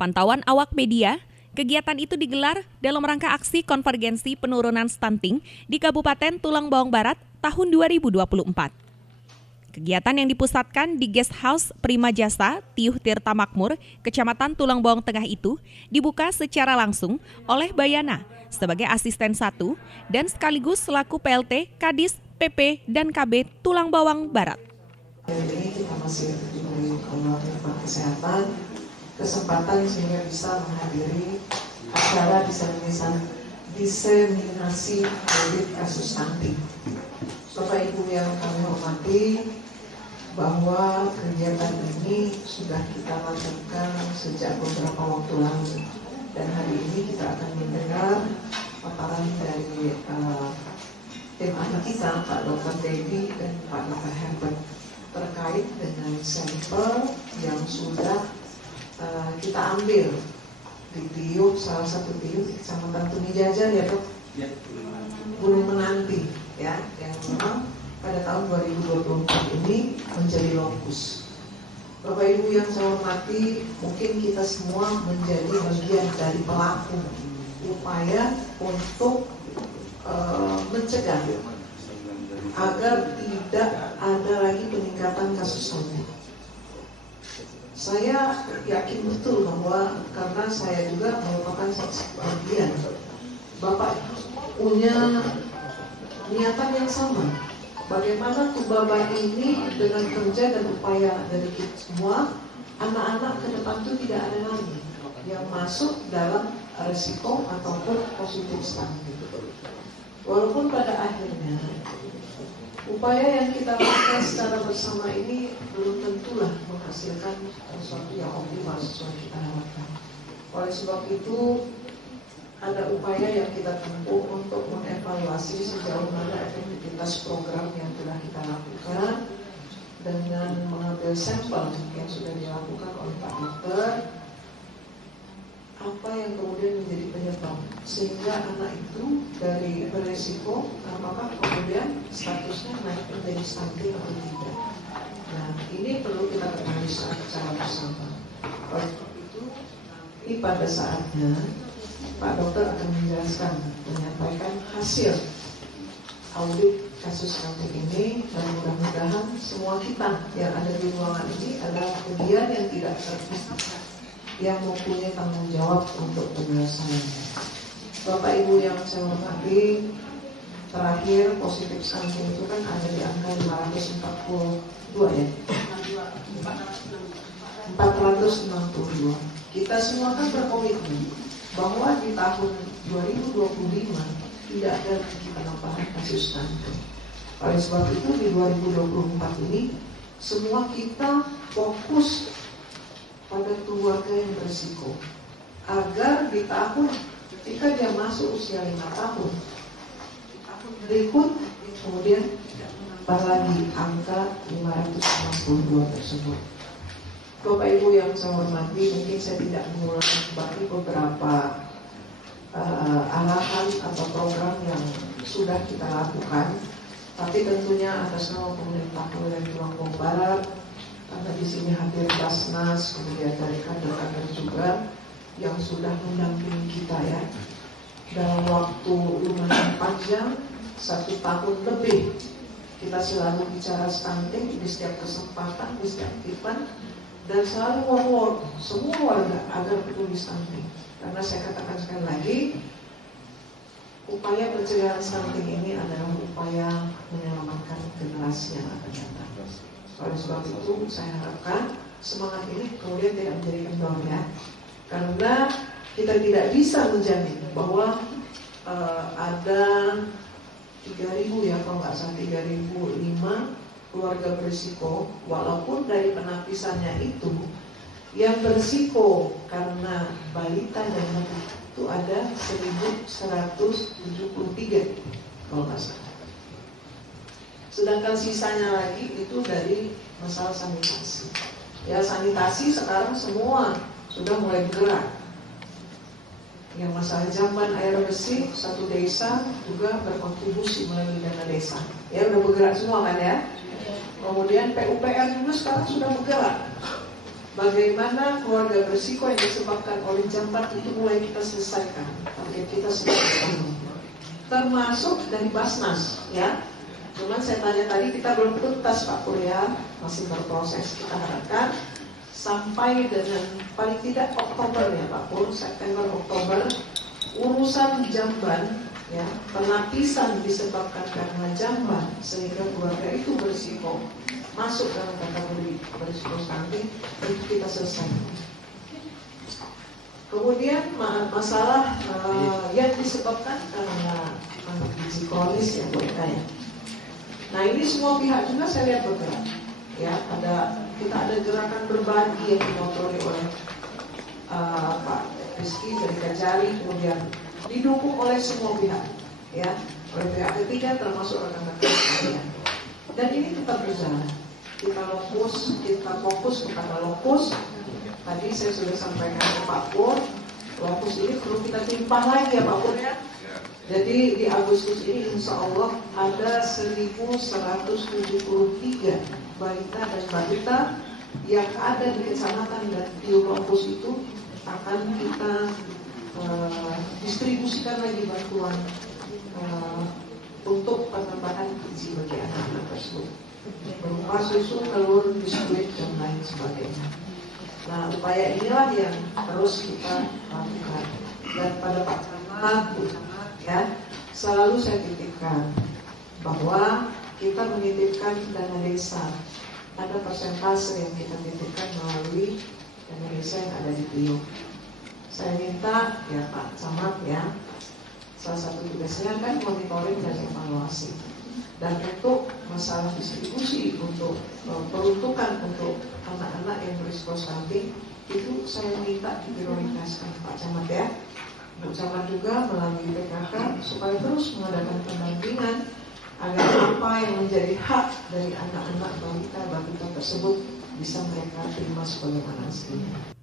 Pantauan awak media, kegiatan itu digelar dalam rangka aksi konvergensi penurunan stunting di Kabupaten Tulang Bawang Barat tahun 2024. Kegiatan yang dipusatkan di Guest House Prima Jasa, Tiuh Tirta Makmur, Kecamatan Tulang Bawang Tengah itu dibuka secara langsung oleh Bayana sebagai asisten 1 dan sekaligus selaku PLT, Kadis, PP, dan KB Tulang Bawang Barat. Hari ini kita masih diberi oleh Pak Kesehatan kesempatan sehingga bisa menghadiri acara diseminasi COVID kasus stunting. Bapak Ibu yang kami hormati, bahwa kegiatan ini sudah kita lakukan sejak beberapa waktu lalu, dan hari ini kita akan mendengar paparan dari tim ahli kita, Pak Dr. Devi dan Pak Dr. Herbert, terkait dengan sampel yang sudah kita ambil di Tiuh, salah satu Tiuh di Kecamatan Tumijajar ya Dok, Gunung Menanti ya, yang memang pada tahun 2024 ini menjadi lokus. Bapak Ibu yang saya hormati, mungkin kita semua menjadi bagian dari pelaku upaya untuk mencegah agar tidak ada lagi peningkatan kasus stunting. Saya yakin betul bahwa karena saya juga merupakan bagian, Bapak punya niatan yang sama. Bagaimana Tubaba ini dengan kerja dan upaya dari kita semua, anak-anak ke depan itu tidak ada lagi yang masuk dalam resiko ataupun positif stunting. Walaupun pada akhirnya upaya yang kita lakukan secara bersama ini belum tentulah menghasilkan sesuatu yang optimal sesuai kita harapkan. Oleh sebab itu, ada upaya yang kita tempuh untuk mengevaluasi sejauh mana efektivitas program yang telah kita lakukan dengan mengambil sampel yang sudah dilakukan oleh Pak Dokter, apa yang kemudian menjadi penyebab sehingga anak itu dari beresiko apakah kemudian statusnya naik menjadi stunting atau tidak. Nah, ini perlu kita ketahui secara bersama. Oleh sebab itu, ini pada saatnya Pak Dokter akan menjelaskan, menyampaikan hasil audit kasus stunting ini, dan mudah-mudahan semua kita yang ada di ruangan ini adalah bagian yang tidak terpisah, yang mempunyai tanggung jawab untuk penyelesaiannya. Bapak Ibu yang saya hormati, terakhir positif stunting itu kan ada di angka 542 ya? 462. Kita semua kan berkomitmen bahwa di tahun 2025 tidak ada lagi penambahan kasus stunting. Oleh sebab itu di 2024 ini semua kita fokus pada keluarga yang berisiko, agar di tahun ketika dia masuk usia 5 tahun, tahun berikut kemudian tambah lagi angka 562 tersebut. Bapak Ibu yang saya hormati, mungkin saya tidak mengulang kembali beberapa arahan atau program yang sudah kita lakukan, tapi tentunya atas nama pemerintah Kabupaten Tulang Bawang Barat, karena di sini hadir Basnas, kemudian dari kader-kader juga yang sudah mendampingi kita ya dalam waktu lumayan panjang, 1 tahun lebih. Kita selalu bicara stunting di setiap kesempatan, di setiap event, dan selalu war semua warga agar peduli stunting. Karena saya katakan sekali lagi, upaya pencegahan stunting ini adalah upaya menyelamatkan generasi yang akan datang. Oleh sebab itu, saya harapkan semangat ini kemudian tidak menjadi kendor ya, karena kita tidak bisa menjamin bahwa ada 3.000 ya, kalau nggak salah 3.005 keluarga berisiko, walaupun dari penapisannya itu yang berisiko karena balita dan anak itu ada 1.173 kalau nggak salah. Sedangkan sisanya lagi itu dari masalah sanitasi. Ya, sanitasi sekarang semua sudah mulai bergerak. Yang masalah jamban air bersih, satu desa juga berkontribusi melalui dana desa. Ya, udah bergerak semua kan ya. Kemudian PUPR juga sekarang sudah bergerak. bagaimana keluarga berisiko yang disebabkan oleh jamban itu mulai kita selesaikan. Target kita selesai. Termasuk dari Basnas, ya. Cuman saya tanya tadi kita belum tuntas Pak Pur ya, masih berproses. Kita harapkan sampai dengan paling tidak Oktober ya Pak Pur, September Oktober, urusan jamban, ya, penapisan disebabkan karena jamban sehingga keluarga itu berisiko masuk dalam kategori berisiko stunting itu kita selesaikan. Kemudian masalah yang disebabkan karena gizi kronis ya mereka ya. Nah ini semua pihak juga saya lihat bergerak. Ya, kita ada gerakan berbagi yang dimotori oleh Pak Rizky dari Kajari, kemudian didukung oleh semua pihak, ya, oleh pihak ketiga termasuk rekan-rekan sekalian. Dan ini tetap berjalan. Kita fokus kepada lokus. Tadi saya sudah sampaikan ke Pak Pur, lokus ini perlu kita timpah lagi ya Pak Pur ya. Jadi di Agustus ini insya Allah ada 1.173 balita dan balita yang ada di kecamatan dan di lokus itu akan kita distribusikan lagi bantuan untuk penambahan gizi bagi anak-anak tersebut berupa susu, telur, biskuit dan lain sebagainya. Nah, upaya inilah yang terus kita lakukan. Dan pada Pak Camat, Bu Camat, ya, selalu saya titipkan bahwa kita menitipkan dana desa. Ada persentase yang kita titipkan melalui dana desa yang ada di Priok. Saya minta ya Pak Camat ya, salah satu tugasnya kan monitoring dan evaluasi. Dan untuk masalah distribusi untuk peruntukan untuk anak-anak yang berisiko stunting itu saya minta diprioritaskan Pak Camat ya. Bu Camat juga melalui PKK supaya terus mengadakan pendampingan agar apa yang menjadi hak dari anak-anak balita tersebut bisa mereka terima sebagaimana mestinya.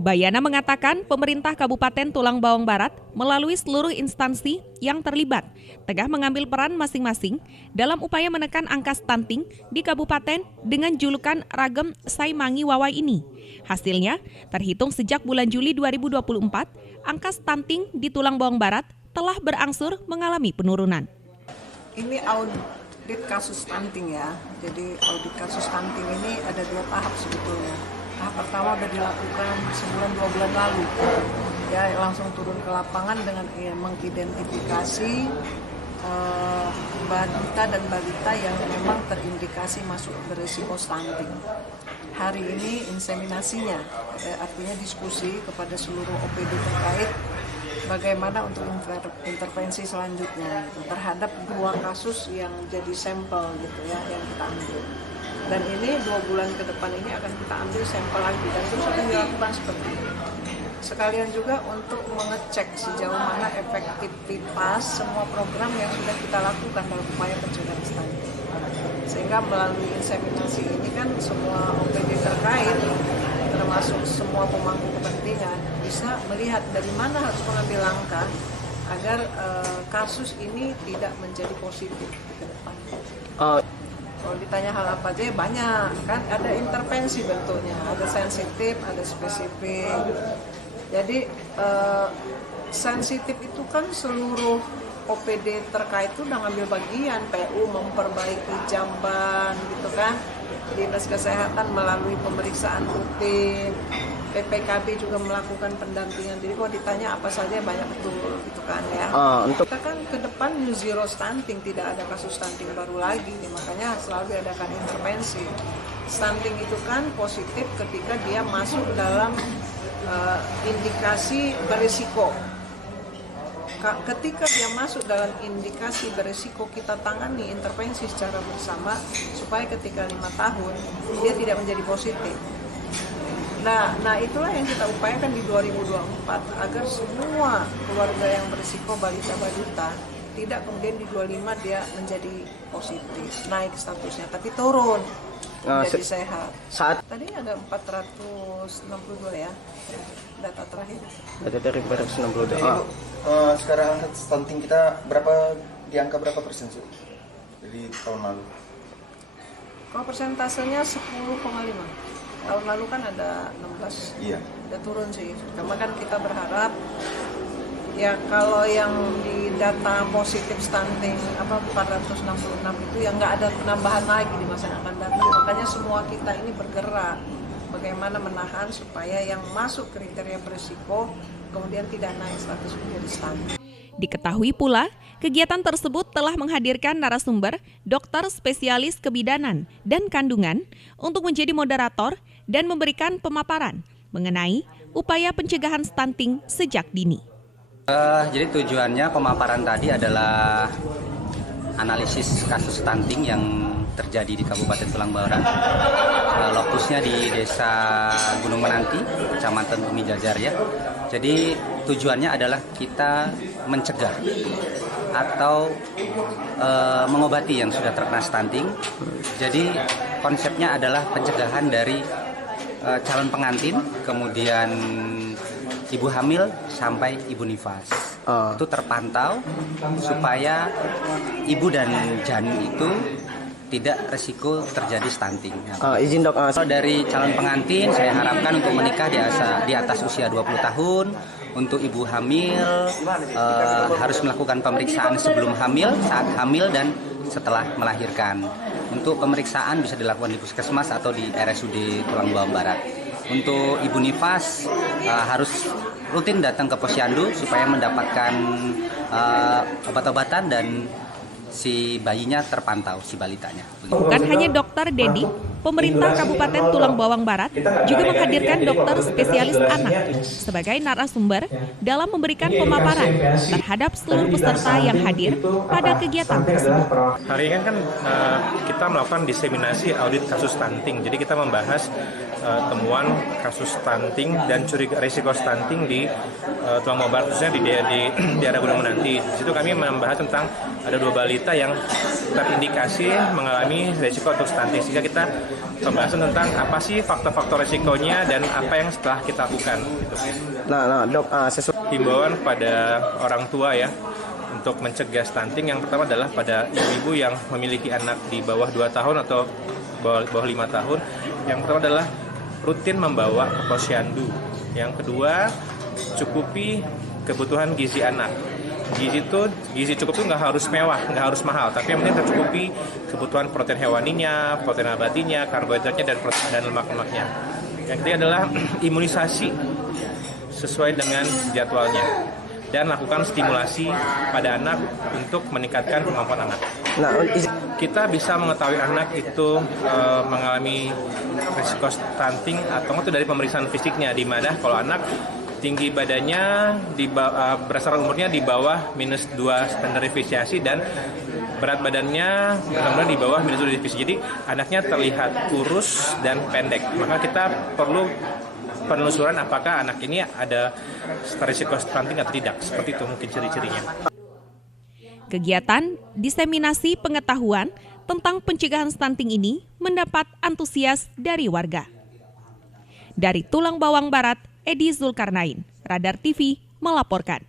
Bayana mengatakan pemerintah Kabupaten Tulang Bawang Barat melalui seluruh instansi yang terlibat tengah mengambil peran masing-masing dalam upaya menekan angka stunting di kabupaten dengan julukan Ragem Saimangi Wawai ini. Hasilnya, terhitung sejak bulan Juli 2024, angka stunting di Tulang Bawang Barat telah berangsur mengalami penurunan. Ini audit kasus stunting ya. Jadi audit kasus stunting ini ada 2 tahap sebetulnya. Tahap pertama sudah dilakukan sebulan 2 bulan lalu. Ya, langsung turun ke lapangan dengan mengidentifikasi balita dan balita yang memang terindikasi masuk berisiko stunting. Hari ini inseminasinya, artinya diskusi kepada seluruh OPD terkait bagaimana untuk intervensi selanjutnya gitu, terhadap 2 kasus yang jadi sampel gitu ya yang kita ambil. Dan ini 2 bulan ke depan ini akan kita ambil sampel lagi dan terus akan dilakukan seperti ini. Sekalian juga untuk mengecek sejauh mana efektivitas semua program yang sudah kita lakukan dalam upaya pencegahan stunting. Sehingga melalui inseminasi ini kan semua OPD terkait termasuk semua pemangku kepentingan bisa melihat dari mana harus mengambil langkah agar kasus ini tidak menjadi positif ke depan. Kalau ditanya hal apa aja banyak kan, ada intervensi bentuknya, ada sensitif, ada spesifik. Jadi sensitif itu kan seluruh OPD terkait itu udah ngambil bagian, PU memperbaiki jamban gitu kan, Dinas Kesehatan melalui pemeriksaan rutin, PPKB juga melakukan pendampingan. Jadi kalau ditanya apa saja banyak betul gitu kan ya. Kita kan ke depan new zero stunting, tidak ada kasus stunting baru lagi, makanya selalu diadakan intervensi. Stunting itu kan positif ketika dia masuk dalam indikasi berisiko. Ketika dia masuk dalam indikasi berisiko, kita tangani intervensi secara bersama supaya ketika 5 tahun dia tidak menjadi positif. Nah itulah yang kita upayakan di 2024 agar semua keluarga yang berisiko balita-balita tidak kemudian di 25 dia menjadi positif, naik statusnya, tapi turun menjadi sehat. Tadi ada 462 ya data terakhir. Data dari 462. Sekarang stunting kita di angka berapa persen sih dari tahun lalu? Kalau persentasenya 10,5. Tahun lalu kan ada 16, Iya. udah turun sih. Cuma kan kita berharap ya kalau yang di data positif stunting 466 itu ya nggak ada penambahan lagi di masa yang akan datang. Makanya semua kita ini bergerak bagaimana menahan supaya yang masuk kriteria berisiko kemudian tidak naik status menjadi stunting. Diketahui pula, kegiatan tersebut telah menghadirkan narasumber dokter spesialis kebidanan dan kandungan untuk menjadi moderator dan memberikan pemaparan mengenai upaya pencegahan stunting sejak dini. Jadi tujuannya pemaparan tadi adalah analisis kasus stunting yang terjadi di Kabupaten Tulang Barat. Lokusnya di Desa Gunung Menanti, Kecamatan Bumi Jajar ya. Jadi tujuannya adalah kita mencegah atau mengobati yang sudah terkena stunting. Jadi konsepnya adalah pencegahan dari calon pengantin, kemudian ibu hamil sampai ibu nifas. Itu terpantau supaya ibu dan janin itu tidak resiko terjadi stunting. Izin dok, Dari calon pengantin saya harapkan untuk menikah di atas usia 20 tahun. Untuk ibu hamil harus melakukan pemeriksaan sebelum hamil, saat hamil dan setelah melahirkan. Untuk pemeriksaan bisa dilakukan di puskesmas atau di RSUD Tulang Bawang Barat. Untuk ibu nifas harus rutin datang ke posyandu supaya mendapatkan obat-obatan dan si bayinya terpantau, si balitanya. Bukan hanya dokter Dedi, pemerintah Kabupaten Tulang Bawang Barat juga menghadirkan dokter spesialis anak sebagai narasumber dalam memberikan pemaparan terhadap seluruh peserta yang hadir pada kegiatan tersebut. Hari ini kan kita melakukan diseminasi audit kasus stunting. Jadi kita membahas temuan kasus stunting dan risiko stunting di Tulang Bawang Barat, khususnya di daerah Gunung Menanti. Di situ kami membahas tentang ada 2 balita yang terindikasi mengalami risiko untuk stunting. Sehingga kita pembahasan tentang apa sih faktor-faktor risikonya dan apa yang setelah kita lakukan. nah dok, sesuai Himbauan pada orang tua ya untuk mencegah stunting, yang pertama adalah pada ibu-ibu yang memiliki anak di bawah 2 tahun atau bawah 5 tahun. Yang pertama adalah rutin membawa ke posyandu. Yang kedua, cukupi kebutuhan gizi anak. Gizi cukup itu nggak harus mewah, nggak harus mahal, tapi yang penting tercukupi kebutuhan protein hewaninya, protein nabatinya, karbohidratnya dan lemak-lemaknya. Yang ketiga adalah imunisasi sesuai dengan jadwalnya dan lakukan stimulasi pada anak untuk meningkatkan kemampuan anak. Kita bisa mengetahui anak itu mengalami risiko stunting atau itu dari pemeriksaan fisiknya, di mana kalau anak tinggi badannya berdasarkan umurnya di bawah -2 standar deviasi dan berat badannya benar-benar di bawah -2 deviasi. Jadi anaknya terlihat kurus dan pendek. Maka kita perlu penelusuran apakah anak ini ada risiko stunting atau tidak. Seperti itu mungkin ciri-cirinya. Kegiatan diseminasi pengetahuan tentang pencegahan stunting ini mendapat antusias dari warga. Dari Tulang Bawang Barat, Edi Zulkarnain, Radar TV melaporkan.